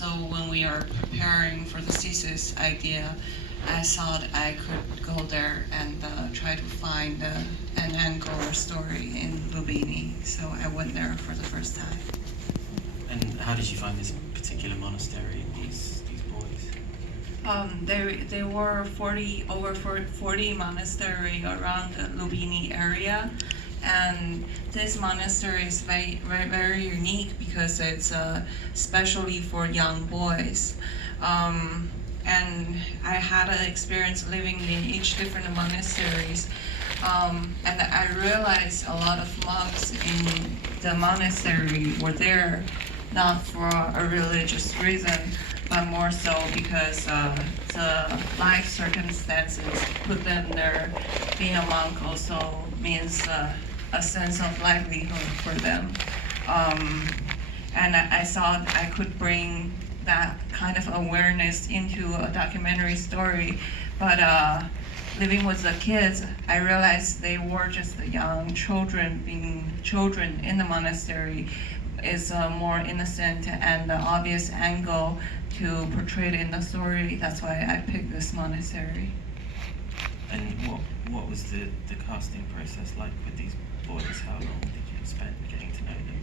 So when we are preparing for the thesis idea, I thought I could go there and try to find an angle or story in Lubini. So I went there for the first time. And how did you find this particular monastery and these boys? There were 40 monasteries around the Lubini area, and this monastery is very unique because it's especially for young boys. And I had an experience living in each different monasteries, and I realized a lot of monks in the monastery were there not for a religious reason, but more so because the life circumstances put them there. Being a monk also means a sense of livelihood for them. And I thought I could bring that kind of awareness into a documentary story, but living with the kids, I realized they were just young children. Being children in the monastery is a more innocent and obvious angle to portray it in the story. That's why I picked this monastery. And what was the casting process like with these boys? How long did you spend getting to know them?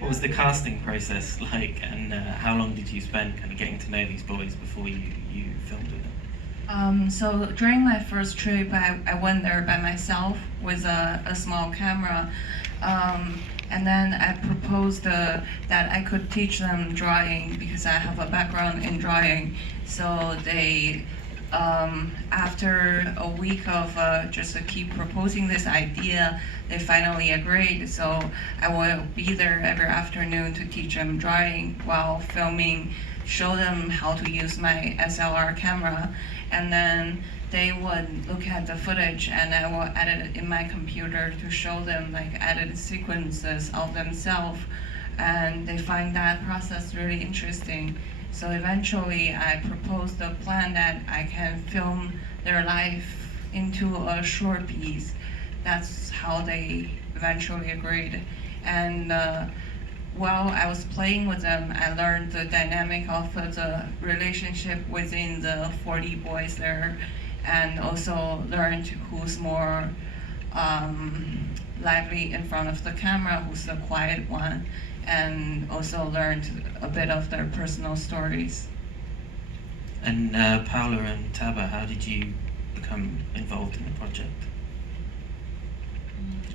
What was the casting process like, and how long did you spend kind of getting to know these boys before you filmed with them? So during my first trip, I went there by myself with a small camera. And then I proposed that I could teach them drawing because I have a background in drawing. So they, after a week of just keep proposing this idea, they finally agreed. So I will be there every afternoon to teach them drawing while filming, show them how to use my SLR camera, and then they would look at the footage and I will edit it in my computer to show them like edited sequences of themselves, and they find that process really interesting. So eventually I proposed the plan that I can film their life into a short piece. That's how they eventually agreed. And while I was playing with them, I learned the dynamic of the relationship within the 40 boys there, and also learned who's more lively in front of the camera, who's the quiet one, and also learned a bit of their personal stories. And Paula and Taba, how did you become involved in the project?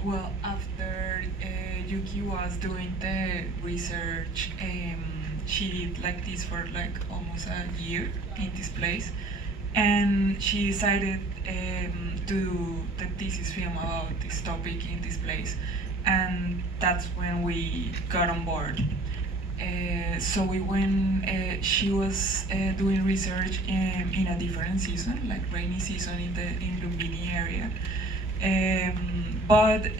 Well, after Yuki was doing the research, she did like this for like almost a year in this place, and she decided to do the thesis film about this topic in this place, and that's when we got on board. So we went. She was doing research in a different season, like rainy season in Lumbini area. But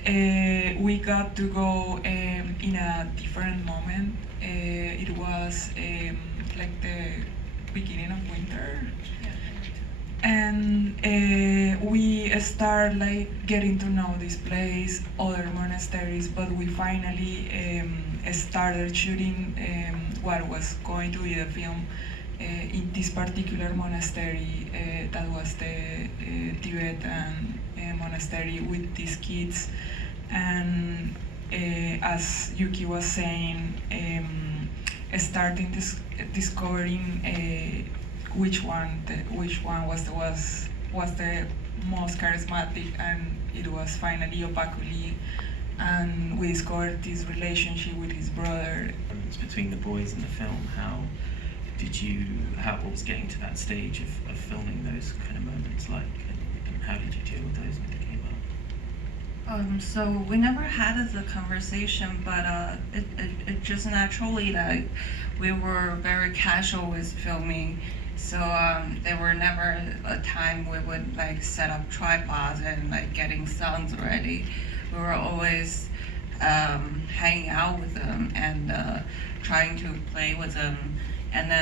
we got to go in a different moment. It was like the beginning of winter, and we start like getting to know this place, other monasteries. But we finally started shooting what was going to be the film in this particular monastery. That was the Tibetan monastery with these kids, and as Yuki was saying, starting discovering which one was the most charismatic, and it was finally Opakuli, and we discovered this relationship with his brother. Between the boys in the film, what was getting to that stage of filming those kind of moments like, and how did you deal with those when they came up? So we never had the conversation, but it just naturally, like, we were very casual with filming. So there were never a time we would like set up tripods and like getting sounds ready. We were always hanging out with them and trying to play with them. And then